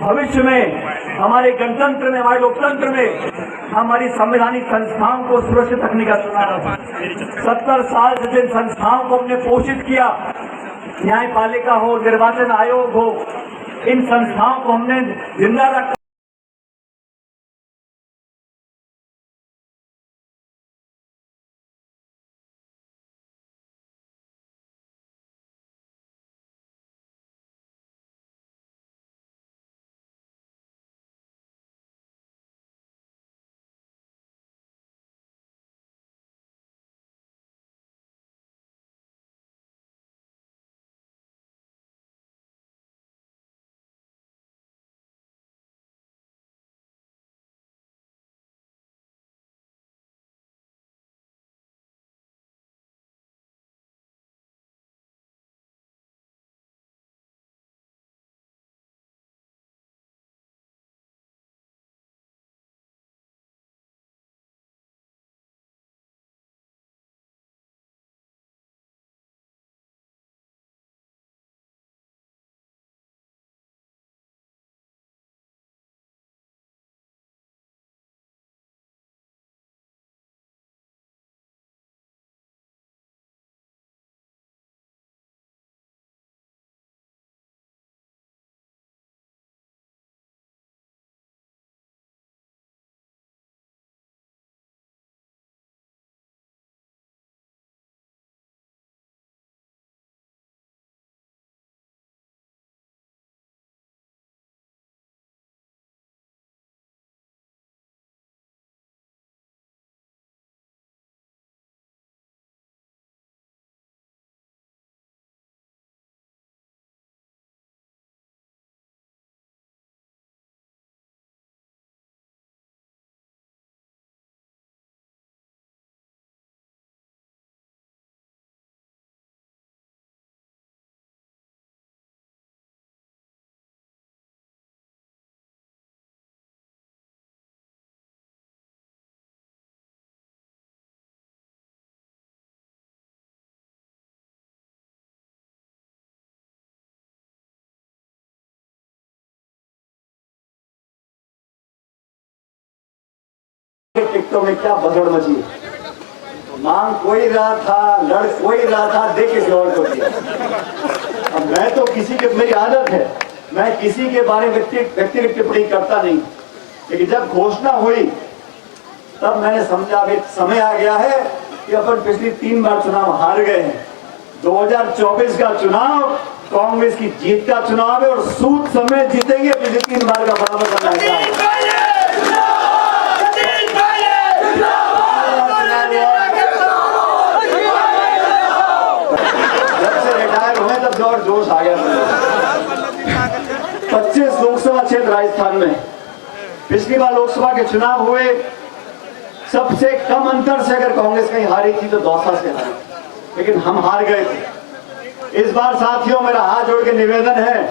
भविष्य में हमारे गणतंत्र में, हमारे लोकतंत्र में हमारी संवैधानिक संस्थाओं को सुरक्षित रखने का चुनाव है। 70 साल से जिन संस्थाओं को हमने पोषित किया, न्यायपालिका हो, निर्वाचन आयोग हो, इन संस्थाओं को हमने जिंदा रखा। टिकटों में क्या बगड़ मची, मांग कोई रहा था, लड़ कोई रहा था, दे किसी और को दिया। अब मैं तो किसी के, मेरी आदत है, मैं किसी के बारे में व्यक्तिगत टिप्पणी करता नहीं, लेकिन जब घोषणा हुई तब मैंने समझा अब एक समय आ गया है कि अपन पिछली 3 बार चुनाव हार गए हैं। 2024 का चुनाव कांग्रेस की जीत का चुनाव है और सूद समेत जीतेंगे, पिछले 3 बार का बराबर करना है। और जोश आ गया। 25 लोकसभा क्षेत्र राजस्थान में पिछली बार लोकसभा के चुनाव हुए, सबसे कम अंतर से अगर कांग्रेस कहीं हारी थी तो दौसा से हारी, लेकिन हम हार गए थे। इस बार साथियों मेरा हाथ जोड़ के निवेदन है,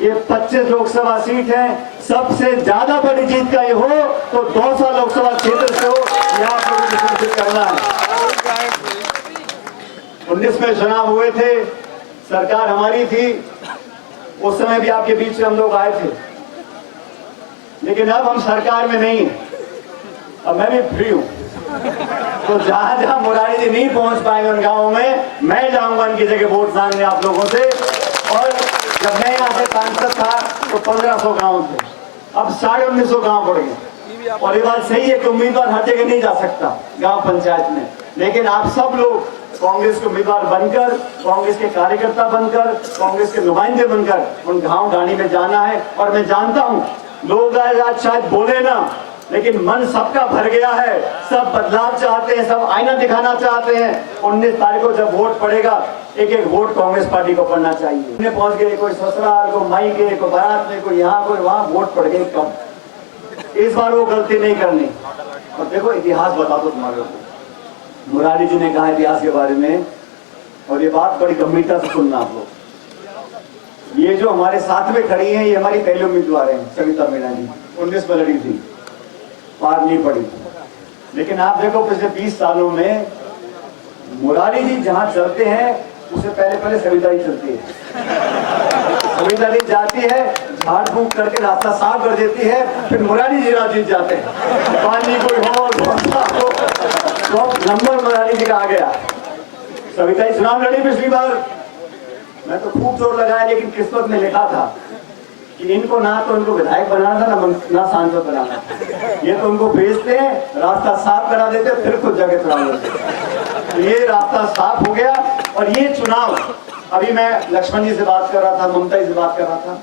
ये 25 लोकसभा सीट है, सबसे ज्यादा बड़ी जीत का ये हो तो दौसा लोकसभा क्षेत्र से हो, यह आप लोगों को सुनिश्चित करना है। 19 में चुनाव हुए थे, सरकार हमारी थी, उस समय भी आपके बीच में हम लोग आए थे, लेकिन अब हम सरकार में नहीं है, अब मैं भी फ्री हूं। तो जहां जहां मुरारी जी नहीं पहुंच पाएंगे उन गांवों में, मैं जाऊंगा उनकी जगह वोट मांगने आप लोगों से। और जब मैं यहाँ से सांसद था तो 1500 गांव थे, अब 1950 गांव पड़ गए। और ये बात सही है कि उम्मीदवार हर जगह नहीं जा सकता गांव पंचायत में, लेकिन आप सब लोग कांग्रेस के उम्मीदवार बनकर, कांग्रेस के कार्यकर्ता बनकर, कांग्रेस के नुमाइंदे बनकर उन गांव गाड़ी में जाना है। और मैं जानता हूं लोग आज शायद बोले ना, लेकिन मन सबका भर गया है, सब बदलाव चाहते हैं, सब आईना दिखाना चाहते हैं। 19 तारीख को जब वोट पड़ेगा, एक एक वोट कांग्रेस पार्टी को पड़ना चाहिए। पहुंच गए, कोई ससुराल को माई गए, कोई बारात में, कोई यहाँ कोई वहां, वोट पड़ गए कम। इस बार वो गलती नहीं करनी। और देखो इतिहास बता दो तुम्हारे को, मुरारी जी ने कहा इतिहास के बारे में, और ये बात बड़ी गंभीरता से सुनना आप लोग। ये जो हमारे साथ में खड़ी हैं, ये हमारी पहले उम्मीदवार हैं, सविता मीणा जी 19 में लड़ी थी, पार नहीं पड़ी। लेकिन आप देखो पिछले 20 सालों में मुरारी जी जहां चलते हैं, उससे पहले सविता जी चलती है। सविता जी जाती है, झाड़ फूक करके रास्ता साफ कर देती है, फिर मुरारी जी जीत जाते हैं। पानी कोई हो तो नंबर मुरारी जी का आ गया। सविता जी चुनाव लड़ी पिछली बार, मैं तो खूब जोर लगाया, लेकिन किस्मत में लिखा था कि इनको ना तो इनको विधायक बनाना था ना सांसद बनाना था। ये तो उनको भेजते हैं, रास्ता साफ करा देते, फिर खुद जगह चुनाव लड़ते। तो ये रास्ता साफ हो गया। और ये चुनाव, अभी मैं लक्ष्मण जी से बात कर रहा था, ममता जी से बात कर रहा था,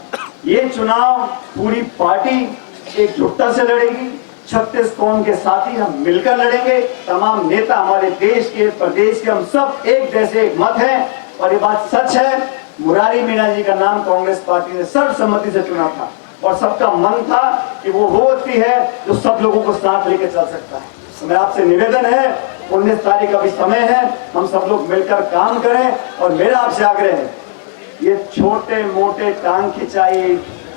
ये चुनाव पूरी पार्टी एकजुटता से लड़ेगी। 36 कौम के साथी हम मिलकर लड़ेंगे। तमाम नेता हमारे देश के, प्रदेश के, हम सब एक जैसे एक मत हैं। और ये बात सच है, मुरारी मीणा जी का नाम कांग्रेस पार्टी ने सर्वसम्मति से चुना था और सबका मन था कि वो व्यक्ति है जो सब लोगों को साथ लेके चल सकता है। तो मेरा आपसे निवेदन है, 19 तारीख का भी समय है, हम सब लोग मिलकर काम करें। और मेरा आपसे आग्रह है, ये छोटे मोटे टांग खिंचाई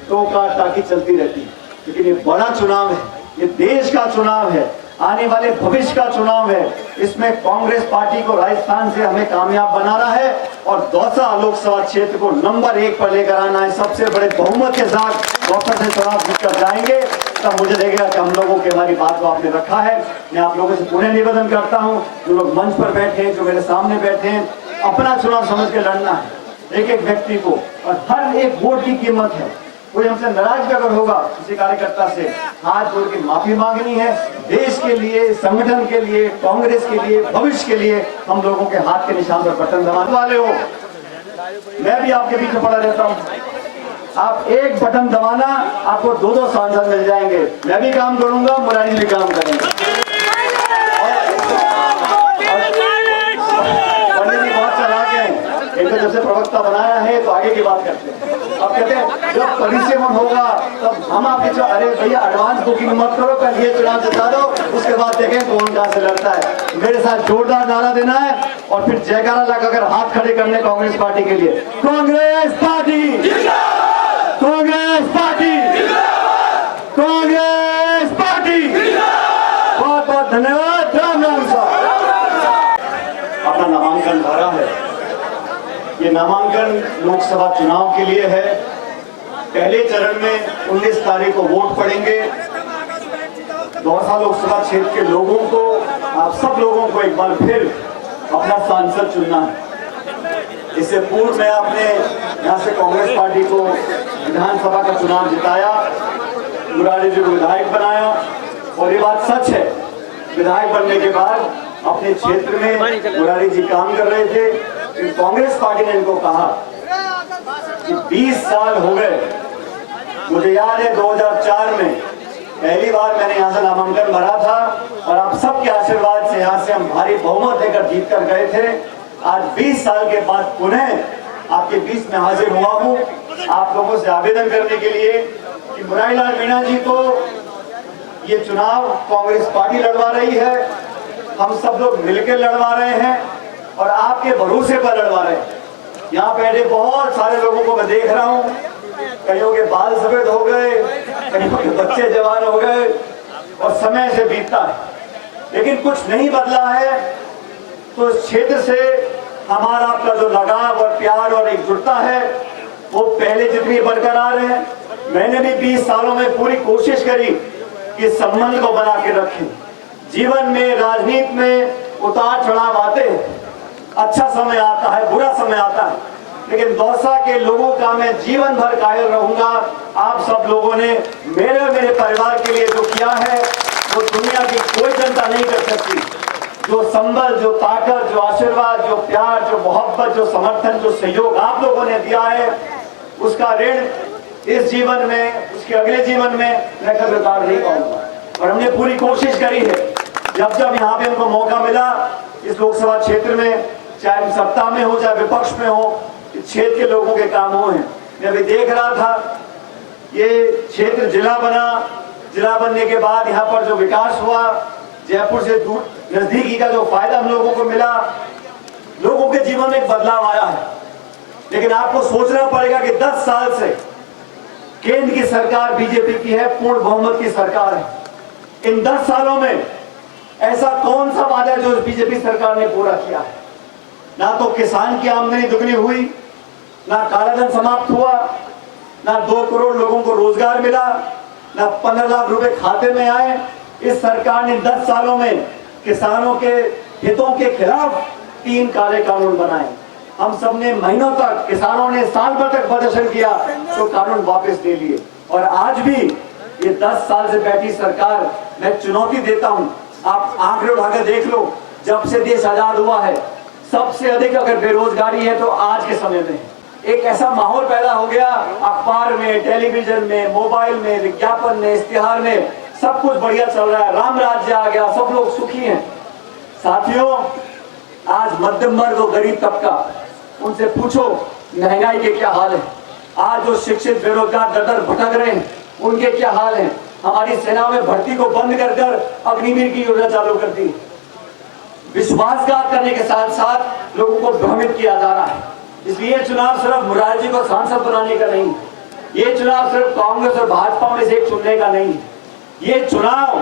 टोका टाकी चलती रहती है, लेकिन ये बड़ा चुनाव है, ये देश का चुनाव है, आने वाले भविष्य का चुनाव है। इसमें कांग्रेस पार्टी को राजस्थान से हमें कामयाब बनाना है और दौसा लोकसभा क्षेत्र को नंबर 1 पर लेकर आना है। सबसे बड़े बहुमत के साथ दौसा से चुनाव जीतकर जाएंगे, तब मुझे लगेगा कि हम लोगों की हमारी बात को आपने रखा है। मैं आप लोगों से पुनः निवेदन करता हूँ, जो लोग मंच पर बैठे हैं, जो मेरे सामने बैठे हैं, अपना चुनाव समझ के लड़ना है एक एक व्यक्ति को, और हर एक वोट की कीमत है। कोई हमसे नाराज अगर होगा किसी कार्यकर्ता से, हाथ जोड़ के माफी मांगनी है। देश के लिए, संगठन के लिए, कांग्रेस के लिए, भविष्य के लिए हम लोगों के हाथ के निशान पर बटन दबाने वाले हो। मैं भी आपके पीछे पड़ा रहता हूँ, आप एक बटन दबाना, आपको 2-2 सांसद मिल जाएंगे। मैं भी काम करूंगा, मुरारी भी काम करेंगे। बहुत चलाक है, इनको जब से प्रवक्ता बनाया है तो आगे की बात करते हैं। अब कहते हैं जब परिसेवन होगा तब हम आपके जो, अरे भैया एडवांस बुकिंग मत करो, पहले ये चुनाव जिता दो, उसके बाद देखें कौन कहां से लड़ता है। मेरे साथ जोरदार नारा देना है और फिर जयकारा लगाकर हाथ खड़े करने कांग्रेस पार्टी के लिए। Congress party, Congress party, Congress party. बहुत बहुत धन्यवाद। राम राम साहब। अपना नामांकन भरा है। ये नामांकन लोकसभा चुनाव के लिए है। पहले चरण में 19 तारीख को वोट पड़ेंगे। दौसा लोकसभा क्षेत्र के लोगों को, आप सब लोगों को एक बार फिर अपना सांसद चुनना है। इससे पूर्व में आपने यहाँ से कांग्रेस पार्टी को विधानसभा का चुनाव जिताया, मुरारी जी को विधायक बनाया। और ये बात सच है, विधायक बनने के बाद अपने क्षेत्र में मुरारी जी काम कर रहे थे। कांग्रेस पार्टी ने इनको कहा कि 20 साल हो गए। मुझे याद है 2004 में पहली बार मैंने यहाँ से नामांकन भरा था और आप सबके आशीर्वाद से यहाँ से हम भारी बहुमत देकर जीत कर गए थे। आज 20 साल के बाद पुनः आपके बीच में हाजिर हुआ हूँ आप लोगों से आवेदन करने के लिए कि मुरारी लाल मीणा जी को ये चुनाव कांग्रेस पार्टी लड़वा रही है, हम सब लोग मिलकर लड़वा रहे हैं और आपके भरोसे पर लड़वा रहे हैं। यहाँ बैठे बहुत सारे लोगों को मैं देख रहा हूँ, कईयों के बाल सफेद हो गए, कईयों के बच्चे जवान हो गए और समय से बीतता है, लेकिन कुछ नहीं बदला है। तो इस क्षेत्र से हमारा आपका जो लगाव और प्यार और एकजुटता है वो पहले जितनी बरकरार है। मैंने भी 20 सालों में पूरी कोशिश करी कि संबंध को बना के रखें। जीवन में, राजनीति में उतार चढ़ाव आते हैं, अच्छा समय आता है, बुरा समय आता है, लेकिन दौसा के लोगों का मैं जीवन भर कायल रहूंगा। आप सब लोगों ने मेरे और मेरे परिवार के लिए जो किया है वो दुनिया की कोई जनता नहीं कर सकती। जो संबल, जो ताकत, जो आशीर्वाद, जो प्यार, जो मोहब्बत, जो समर्थन, जो सहयोग आप लोगों ने दिया है, उसका ऋण इस जीवन में, उसके अगले जीवन में मैं कभी उतार नहीं पाऊंगा। और हमने पूरी कोशिश करी है, जब जब यहाँ पे हमको मौका मिला इस लोकसभा क्षेत्र में, चाहे सत्ता में हो चाहे विपक्ष में हो, इस क्षेत्र के लोगों के काम हुए हैं। मैं अभी देख रहा था, ये क्षेत्र जिला बना, जिला बनने के बाद यहाँ पर जो विकास हुआ, जयपुर से दूर नजदीकी का जो फायदा हम लोगों को मिला, लोगों के जीवन में एक बदलाव आया है। लेकिन आपको सोचना पड़ेगा कि 10 साल से केंद्र की सरकार बीजेपी की है, पूर्ण बहुमत की सरकार है। इन 10 सालों में ऐसा कौन सा वादा जो बीजेपी सरकार ने पूरा किया है? ना तो किसान की आमदनी दुगनी हुई, ना कालाधन समाप्त हुआ, ना 2 करोड़ लोगों को रोजगार मिला, ना 15 लाख रुपए खाते में आए। इस सरकार ने 10 सालों में किसानों के हितों के खिलाफ 3 काले कानून बनाए। हम सब ने महीनों तक, किसानों ने साल भर तक प्रदर्शन किया तो कानून वापस ले लिए। और आज भी ये 10 साल से बैठी सरकार, मैं चुनौती देता हूं, आप आंकड़े उठाकर देख लो, जब से देश आजाद हुआ है सबसे अधिक अगर बेरोजगारी है तो आज के समय में। एक ऐसा माहौल पैदा हो गया, अखबार में, टेलीविजन में, मोबाइल में, विज्ञापन में, इश्तिहार में, सब कुछ बढ़िया चल रहा है, राम राज्य आ गया, सब लोग सुखी हैं। साथियों, आज मध्यम वर्ग और गरीब तबका, उनसे पूछो महंगाई के क्या हाल है। आज जो शिक्षित बेरोजगार दर दर भटक रहे हैं उनके क्या हाल है। हमारी सेना में भर्ती को बंद कर अग्निवीर की योजना चालू कर दी। विश्वासघात करने के साथ साथ लोगों को भ्रमित किया जा रहा है। इसलिए चुनाव सिर्फ मुरारजी को सांसद बनाने का नहीं, ये चुनाव सिर्फ कांग्रेस और भाजपा में से एक चुनने का नहीं, ये चुनाव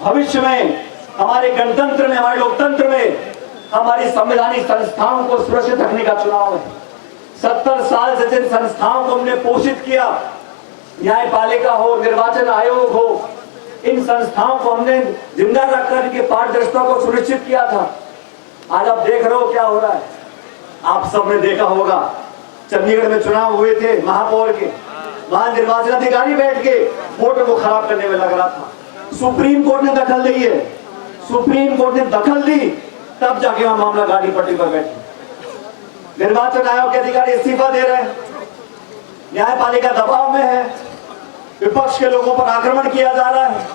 भविष्य में हमारे गणतंत्र में, हमारे लोकतंत्र में, हमारी संवैधानिक संस्थाओं को सुरक्षित रखने का चुनाव है। 70 साल से जिन संस्थाओं को हमने पोषित किया, न्यायपालिका हो, निर्वाचन आयोग हो, इन संस्थाओं को हमने जिंदा रखकर इनकी पारदर्शिता को सुनिश्चित किया था। आज आप देख रहे हो क्या हो रहा है। आप सबने देखा होगा, चंडीगढ़ में चुनाव हुए थे महापौर के, वहां निर्वाचन अधिकारी बैठ के वोटर को खराब करने में लग रहा था। सुप्रीम कोर्ट ने दखल दी है, सुप्रीम कोर्ट ने दखल दी, तब जाके वहां मामला गाड़ी पट्टी पर बैठे। निर्वाचन आयोग के अधिकारी इस्तीफा दे रहे हैं, न्यायपालिका दबाव में है, विपक्ष के लोगों पर आक्रमण किया जा रहा है,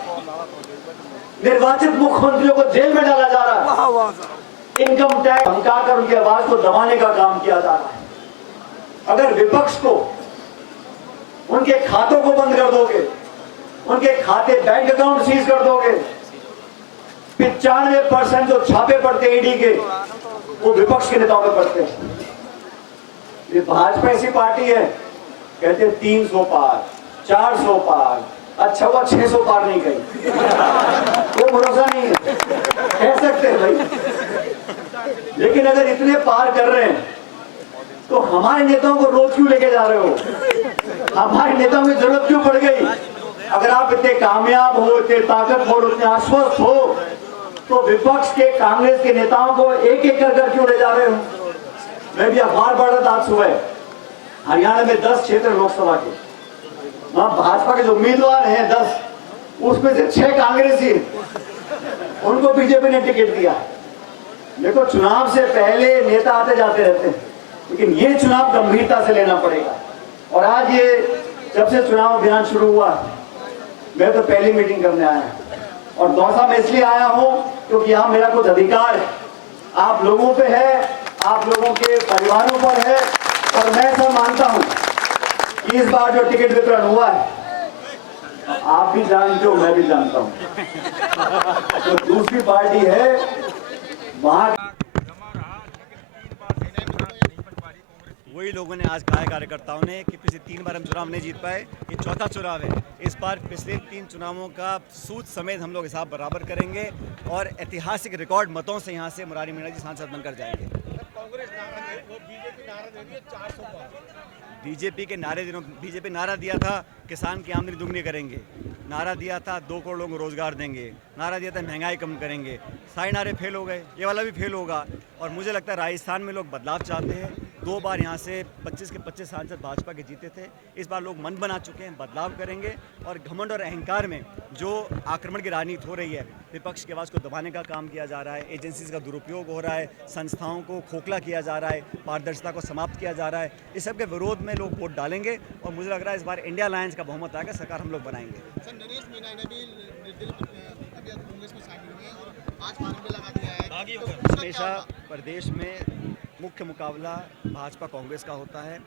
निर्वाचित मुख्यमंत्रियों को जेल में डाला जा रहा है, इनकम टैक्स धमकाकर उनकी आवाज को दबाने का काम किया जा रहा है। अगर विपक्ष को उनके खातों को बंद कर दोगे, उनके खाते बैंक अकाउंट सीज कर दोगे, 95% जो छापे पड़ते ईडी के वो विपक्ष के नेताओं पे पड़ते हैं। ये भाजपा ऐसी पार्टी है, कहते हैं 300 पार, 400 पार, अच्छा हुआ 600 पार नहीं गई, वो भरोसा नहीं है, कह सकते हैं भाई। लेकिन अगर इतने पार कर रहे हैं तो हमारे नेताओं को रोज क्यों लेके जा रहे हो? हमारे नेताओं की जरूरत क्यों पड़ गई? अगर आप इतने कामयाब हो, इतने ताकतवर, इतने आश्वस्त हो, तो विपक्ष के, कांग्रेस के नेताओं को एक एक कर क्यों ले जा रहे हो? मैं भी अखबार पढ़ रहा था आज सुबह, हरियाणा में 10 क्षेत्र लोकसभा के, वहां भाजपा के जो उम्मीदवार हैं 10, उसमें से 6 कांग्रेसी, उनको बीजेपी ने टिकट दिया। देखो, चुनाव से पहले नेता आते जाते रहते हैं, लेकिन ये चुनाव गंभीरता से लेना पड़ेगा। और आज ये जब से चुनाव अभियान शुरू हुआ, मैं तो पहली मीटिंग करने आया, और दौसा में इसलिए आया हूं क्योंकि यहाँ मेरा कुछ अधिकार है, आप लोगों पे है, आप लोगों के परिवारों पर है। और मैं सब मानता हूं कि इस बार जो टिकट वितरण हुआ है, आप भी जानते हो, मैं भी जानता हूं, तो दूसरी पार्टी है वहां, वही लोगों ने आज कहा है, कार्यकर्ताओं ने, कि पिछले 3 बार हम चुनाव नहीं जीत पाए, ये चौथा चुनाव है। इस बार पिछले 3 चुनावों का सूद समेत हम लोग हिसाब बराबर करेंगे और ऐतिहासिक रिकॉर्ड मतों से यहाँ से मुरारी मीणा जी सांसद बनकर जाएंगे। कांग्रेस नारा दे, वो बीजेपी नारा दे रही है 400 पार। बीजेपी नारा दिया था किसान की आमदनी दुगनी करेंगे, नारा दिया था 2 करोड़ लोगों को रोजगार देंगे, नारा दिया था महंगाई कम करेंगे। सारे नारे फेल हो गए, ये वाला भी फेल होगा। और मुझे लगता है राजस्थान में लोग बदलाव चाहते हैं। 2 बार यहाँ से 25 के 25 सांसद भाजपा के जीते थे, इस बार लोग मन बना चुके हैं, बदलाव करेंगे। और घमंड और अहंकार में जो आक्रमण की राजनीति हो रही है, विपक्ष की आवाज़ को दबाने का काम किया जा रहा है, एजेंसीज का दुरुपयोग हो रहा है, संस्थाओं को खोखला किया जा रहा है, पारदर्शिता को समाप्त किया जा रहा है, इस सब के विरोध में लोग वोट डालेंगे। और मुझे लग रहा है इस बार इंडिया अलायंस का बहुमत आएगा, सरकार हम लोग बनाएंगे। सर, नरेश मीना ने भी कांग्रेस में शामिल हुए और 5 बार भी लगा दिया है। हमेशा प्रदेश में मुख्य मुकाबला भाजपा कांग्रेस का होता है,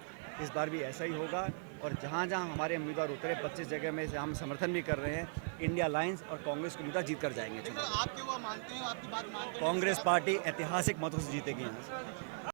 इस बार भी ऐसा ही होगा। और जहाँ जहाँ हमारे उम्मीदवार उतरे, 25 जगह में से हम समर्थन भी कर रहे हैं, इंडिया अलायंस और कांग्रेस के उम्मीदवार जीत कर जाएंगे चुनाव। आप क्यों मानते हैं, आपकी बात मानते हैं? कांग्रेस पार्टी ऐतिहासिक मतों से जीतेगी यहाँ से।